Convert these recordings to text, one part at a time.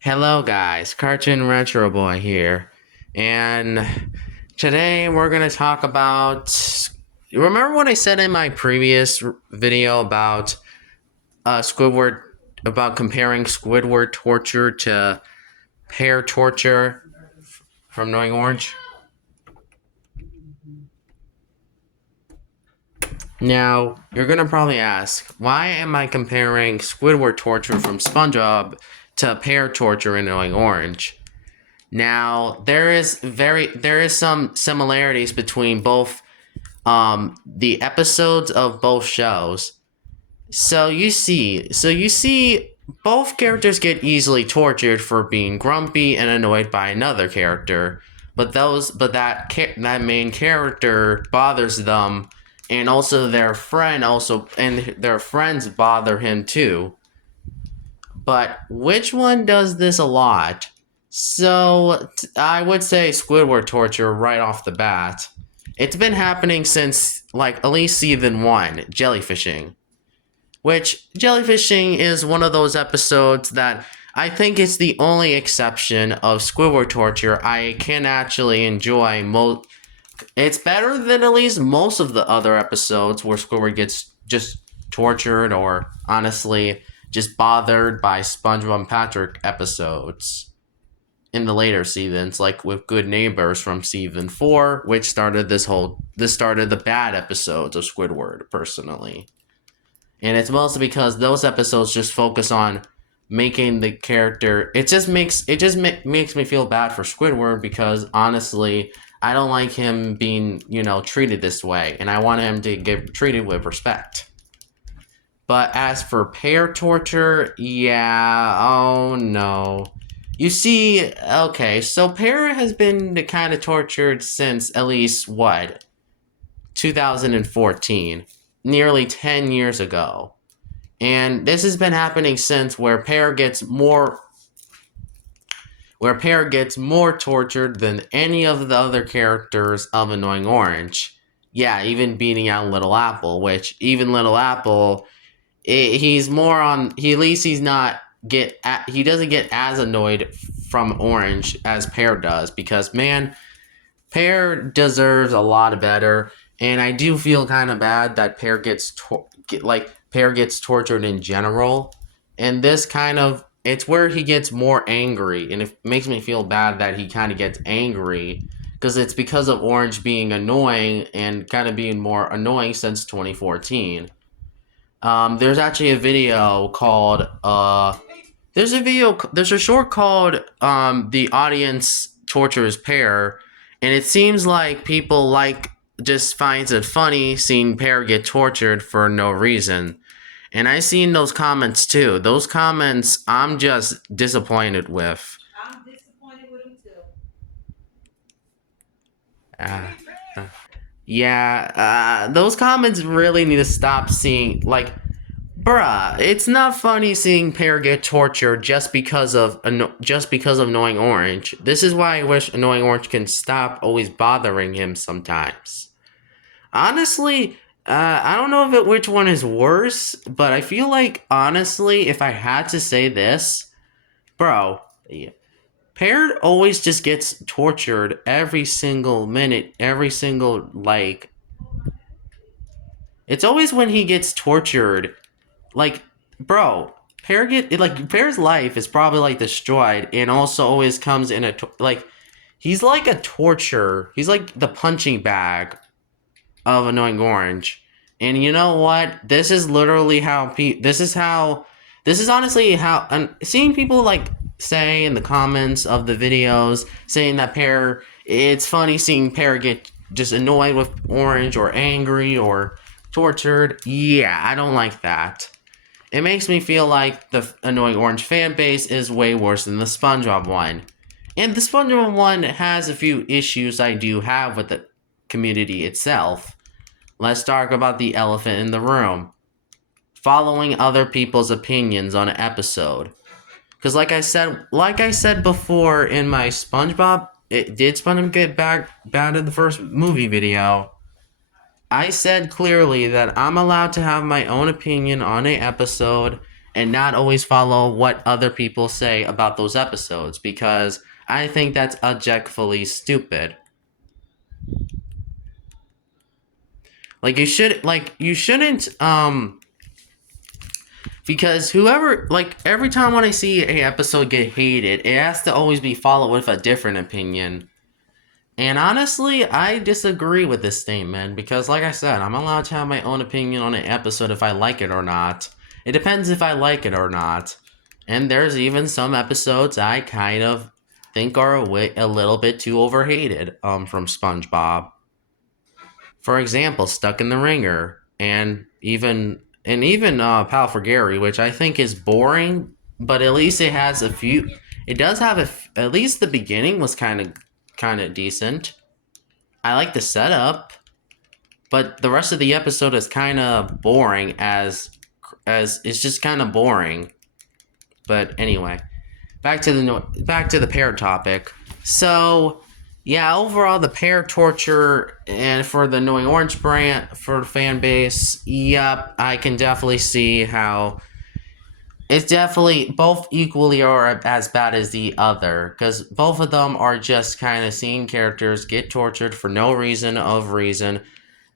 Hello, guys. Cartoon Retro Boy here. And today we're going to talk about. Remember what I said in my previous video about Squidward, about comparing Squidward torture to Pear torture from Knowing Orange? Now, you're going to probably ask, why am I comparing Squidward torture from SpongeBob to Pear torture in Knowing Orange? Now, there is some similarities between both the episodes of both shows. So you see both characters get easily tortured for being grumpy and annoyed by another character. But that main character bothers them, and also their friends bother him too. But which one does this a lot? I would say Squidward torture right off the bat. It's been happening since like at least season one, jellyfishing. Which jellyfishing is one of those episodes that I think is the only exception of Squidward torture I can actually enjoy. It's better than at least most of the other episodes where Squidward gets just tortured or honestly just bothered by SpongeBob and Patrick episodes in the later seasons, like with Good Neighbors from season 4, which started this started the bad episodes of Squidward, personally. And it's mostly because those episodes just focus on making the character. Makes me feel bad for Squidward because honestly, I don't like him being, treated this way, and I want him to get treated with respect. But as for Pear torture, yeah, oh no. You see, okay, so Pear has been kind of tortured since at least, 2014, nearly 10 years ago. And this has been happening since where Pear gets more tortured than any of the other characters of Annoying Orange. Yeah, even beating out Little Apple, which even Little Apple, he's more on, at least he doesn't get as annoyed from Orange as Pear does, because man, Pear deserves a lot better. And I do feel kind of bad that Pear gets tortured in general, and this kind of, it's where he gets more angry, and it makes me feel bad that he kind of gets angry because it's because of Orange being annoying and kind of being more annoying since 2014. There's actually a video called there's a short called The Audience Tortures Pear, and it seems like people just finds it funny seeing Pear get tortured for no reason. And I seen those comments too. Those comments I'm just disappointed with. I'm disappointed with him too. Uh, yeah, those comments really need to stop seeing, like, bruh, it's not funny seeing Pear get tortured just because of Annoying Orange. This is why I wish Annoying Orange can stop always bothering him sometimes. Honestly, I don't know which one is worse, but I feel like honestly, if I had to say this, bro, Pear always just gets tortured every single minute, every single like. It's always when he gets tortured. Like, bro, Pear's life is probably like destroyed, and also always comes in he's like a torture. He's like the punching bag of Annoying Orange. And you know what? This is literally how this is honestly how, and seeing people like say in the comments of the videos saying that Pear, it's funny seeing Pear get just annoyed with Orange or angry or tortured. Yeah, I don't like that. It makes me feel like the Annoying Orange fan base is way worse than the SpongeBob one. And the SpongeBob one has a few issues I do have with the community itself. Let's talk about the elephant in the room. Following other people's opinions on an episode. Because like I said before in my SpongeBob, SpongeBob get bad in the first movie video? I said clearly that I'm allowed to have my own opinion on an episode, and not always follow what other people say about those episodes, because I think that's objectively stupid. Like you shouldn't because whoever, like, every time when I see a episode get hated, it has to always be followed with a different opinion. And honestly, I disagree with this statement because, like I said, I'm allowed to have my own opinion on an episode if I like it or not. It depends if I like it or not. And there's even some episodes I kind of think are a little bit too overhated from SpongeBob. For example, Stuck in the Ringer, and even Pal for Gary, which I think is boring, but at least it has a few. It does have at least the beginning was kind of decent. I like the setup, but the rest of the episode is kind of boring as it's just kind of boring. But anyway, back to the Pear topic. So, yeah, overall the Pear torture and for the Annoying Orange brand for the fan base, yep, I can definitely see how it's definitely both equally are as bad as the other, because both of them are just kind of seeing characters get tortured for no reason.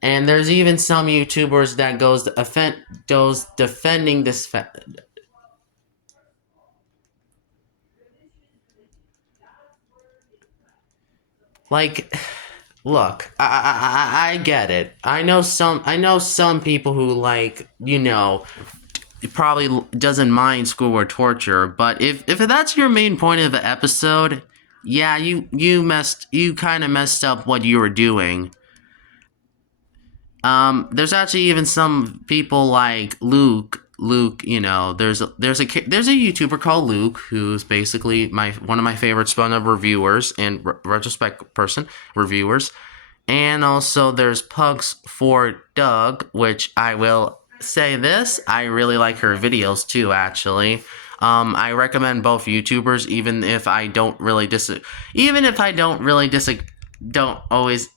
And there's even some YouTubers that goes defending this like, look, I get it. I know some people who, like, probably doesn't mind Squidward torture, but if that's your main point of the episode, yeah, you kind of messed up what you were doing. There's actually even some people like Luke. Luke, there's a YouTuber called Luke who's basically one of my favorite SpongeBob reviewers and retrospect person reviewers, and also there's Pugs for Doug, which I will say this, I really like her videos too. Actually, I recommend both YouTubers, even if I don't really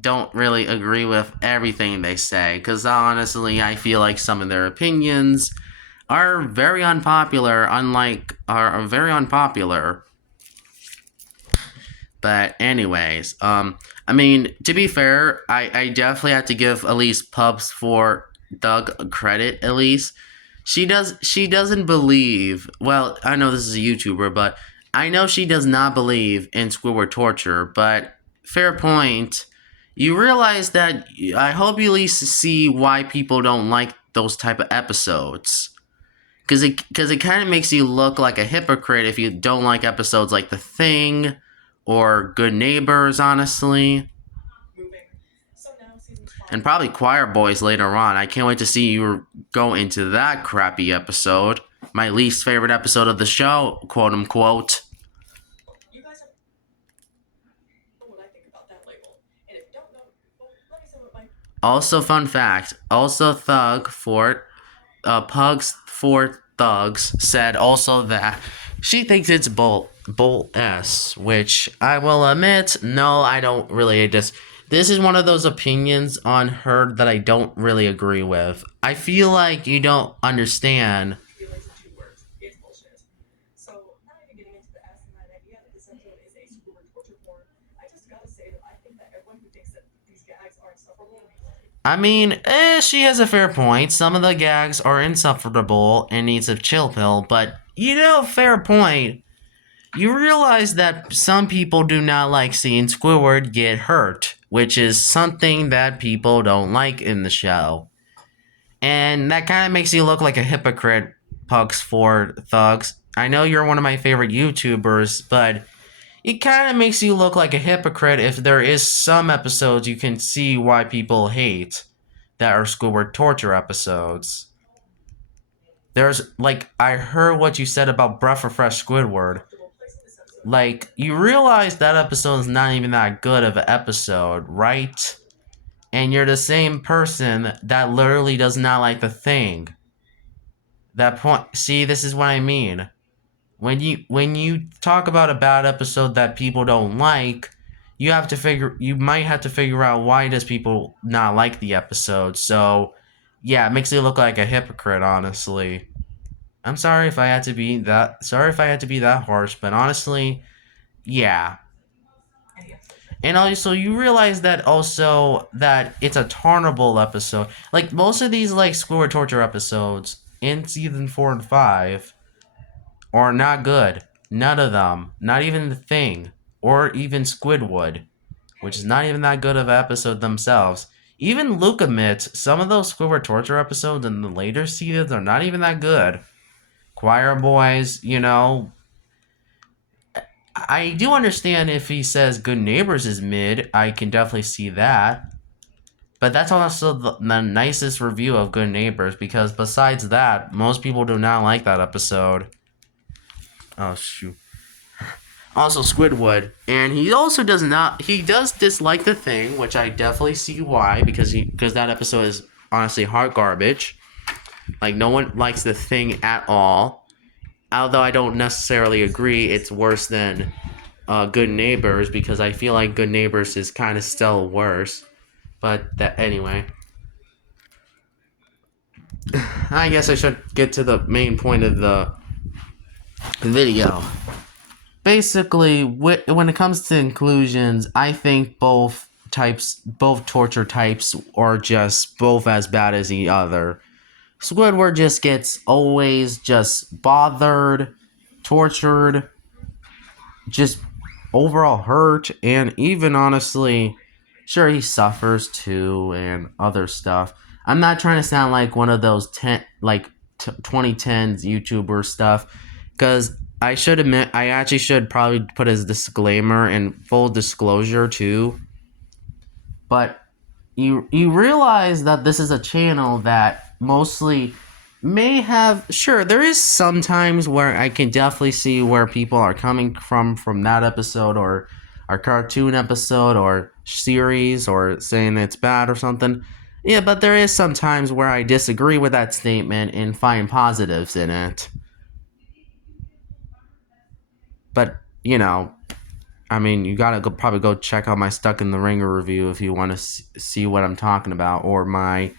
don't really agree with everything they say, because honestly I feel like some of their opinions are very unpopular, are very unpopular. But anyways, I mean, to be fair, I definitely have to give at least Pubs for Doug credit. At least she doesn't believe, well, I know this is a YouTuber, but I know she does not believe in Squidward torture. But fair point. You realize that, I hope you at least see why people don't like those type of episodes. Because it kind of makes you look like a hypocrite if you don't like episodes like The Thing or Good Neighbors, honestly. And probably Choir Boys later on. I can't wait to see you go into that crappy episode. My least favorite episode of the show, quote unquote. Also, fun fact. Also, Pugs for Thugs said also that she thinks it's Bolt S, which I will admit, no, I don't really this is one of those opinions on her that I don't really agree with. I feel like you don't understand. I mean, she has a fair point. Some of the gags are insufferable and needs a chill pill, but fair point. You realize that some people do not like seeing Squidward get hurt, which is something that people don't like in the show. And that kind of makes you look like a hypocrite, Pugs for Thugs. I know you're one of my favorite YouTubers, but it kind of makes you look like a hypocrite if there is some episodes you can see why people hate that are Squidward torture episodes. There's, like, I heard what you said about Breath of Fresh Squidward. Like, you realize that episode is not even that good of an episode, right? And you're the same person that literally does not like The Thing. That point, see, this is what I mean. When you talk about a bad episode that people don't like, you might have to figure out why does people not like the episode. So, yeah, it makes you look like a hypocrite, honestly. I'm sorry if I had to be that. Sorry if I had to be that harsh, but honestly, yeah. And also, you realize that also that it's a tarnable episode. Like most of these like Squidward torture episodes in season 4 and 5 are not good. None of them. Not even the Thing, or even Squidward, which is not even that good of an episode themselves. Even Luke admits some of those Squidward torture episodes in the later seasons are not even that good. Choir Boys, I do understand if he says Good Neighbors is mid. I can definitely see that. But that's also the nicest review of Good Neighbors because besides that, most people do not like that episode. Oh shoot. Also Squidward, and he also does dislike The Thing, which I definitely see why because that episode is honestly hot garbage. Like no one likes The Thing at all. Although I don't necessarily agree it's worse than Good Neighbors because I feel like Good Neighbors is kind of still worse. But that anyway. I guess I should get to the main point of the video. Basically, when it comes to inclusions, I think both torture types are just both as bad as the other. Squidward just gets always just bothered, tortured, just overall hurt, and even honestly, sure he suffers too and other stuff. I'm not trying to sound like one of those 2010s YouTuber stuff, because I should admit I actually should probably put as disclaimer and full disclosure too. But you realize that this is a channel that mostly may have sure there is sometimes where I can definitely see where people are coming from that episode or our cartoon episode or series or saying it's bad or something. Yeah, but there is sometimes where I disagree with that statement and find positives in it. But I mean, you gotta probably go check out my Stuck in the Ringer review if you want to see what I'm talking about, or my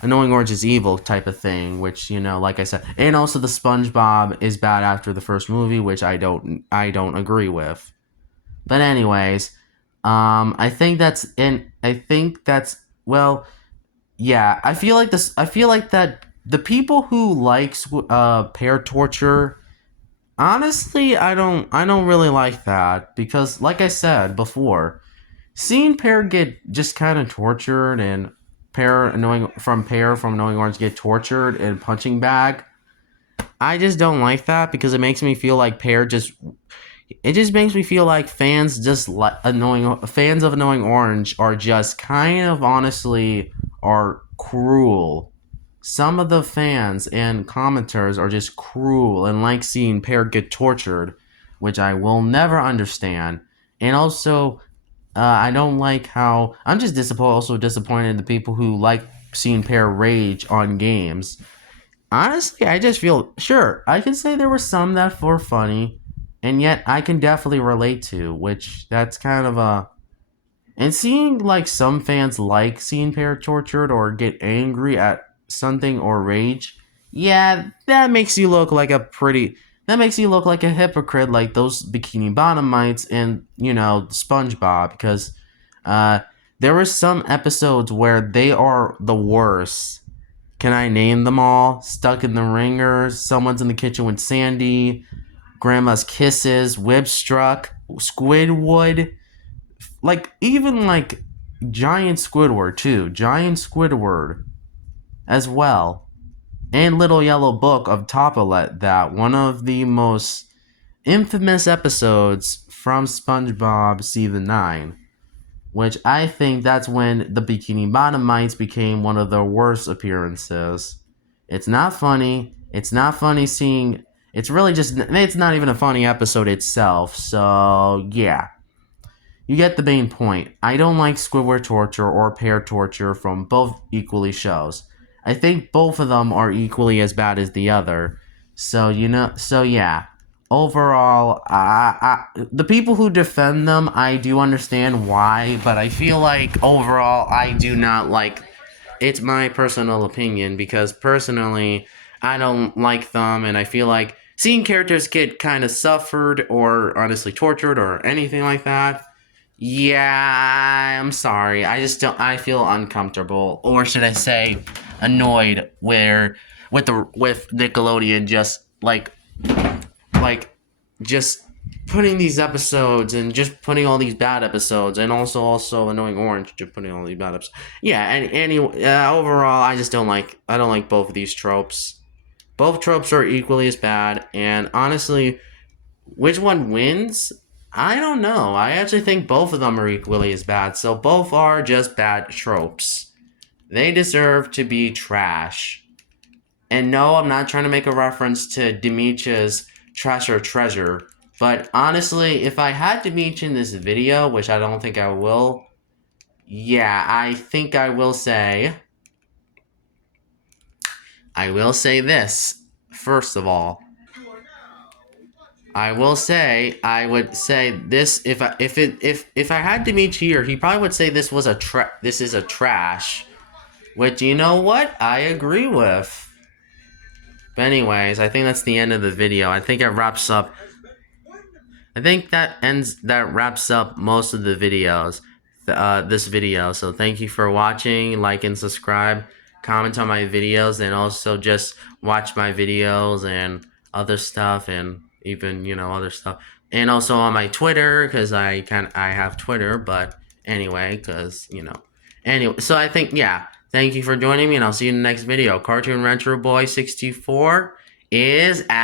Annoying Orange is Evil type of thing, which like I said, and also the SpongeBob is bad after the first movie, which I don't agree with. But anyways, I think that's well, yeah. I feel like this. I feel like that the people who like Pear torture. Honestly, I don't really like that because, like I said before, seeing Pear get just kind of tortured and Pear from Annoying Orange get tortured in punching bag. I just don't like that because it makes me feel like it just makes me feel like fans of Annoying Orange are just kind of honestly are cruel. Some of the fans and commenters are just cruel and like seeing Pear get tortured, which I will never understand. And also, I don't like how I'm just disappointed in the people who like seeing Pear rage on games. Honestly, I just feel sure I can say there were some that were funny, and yet I can definitely relate to, which that's kind of a and seeing like some fans like seeing Pear tortured or get angry at something or rage, yeah, that makes you look like a hypocrite like those Bikini Bottomites and SpongeBob because uh there were some episodes where they are the worst. Can I name them all? Stuck in the Ringers, Someone's in the Kitchen with Sandy, Grandma's Kisses, Whip Struck, Squidward, like even like Giant Squidward too. Giant Squidward as well. And Little Yellow Book of Topolet, that one of the most infamous episodes from SpongeBob Season 9, which I think that's when the Bikini Bottomites became one of their worst appearances. It's not funny. It's not funny seeing. It's not even a funny episode itself, so yeah. You get the main point. I don't like Squidward torture or Pear torture from both equally shows. I think both of them are equally as bad as the other. So yeah. Overall, the people who defend them, I do understand why, but I feel like overall, I do not like. It's my personal opinion because personally, I don't like them, and I feel like seeing characters get kind of suffered or honestly tortured or anything like that. Yeah, I'm sorry. I just don't. I feel uncomfortable, or should I say, annoyed, where with Nickelodeon just like just putting these episodes and just putting all these bad episodes, and also annoying Orange just putting all these bad episodes. Yeah, and overall, I don't like both of these tropes. Both tropes are equally as bad, and honestly, which one wins? I don't know. I actually think both of them are equally as bad, so both are just bad tropes. They deserve to be trash. And no, I'm not trying to make a reference to Demetria's Trash or Treasure, but honestly, if I had Demetria in this video, which I don't think I will, yeah, I think I will say this, first of all. I will say, I would say this if I had Dimitri here, he probably would say this is a trash. Which, you know what? I agree with. But anyways, I think that's the end of the video. I think that wraps up most of the videos, this video. So thank you for watching, like and subscribe, comment on my videos, and also just watch my videos and other stuff, and even other stuff, and also on my Twitter because I have Twitter, but anyway, because anyway. So I think yeah. Thank you for joining me, and I'll see you in the next video. Cartoon Retro Boy 64 is out.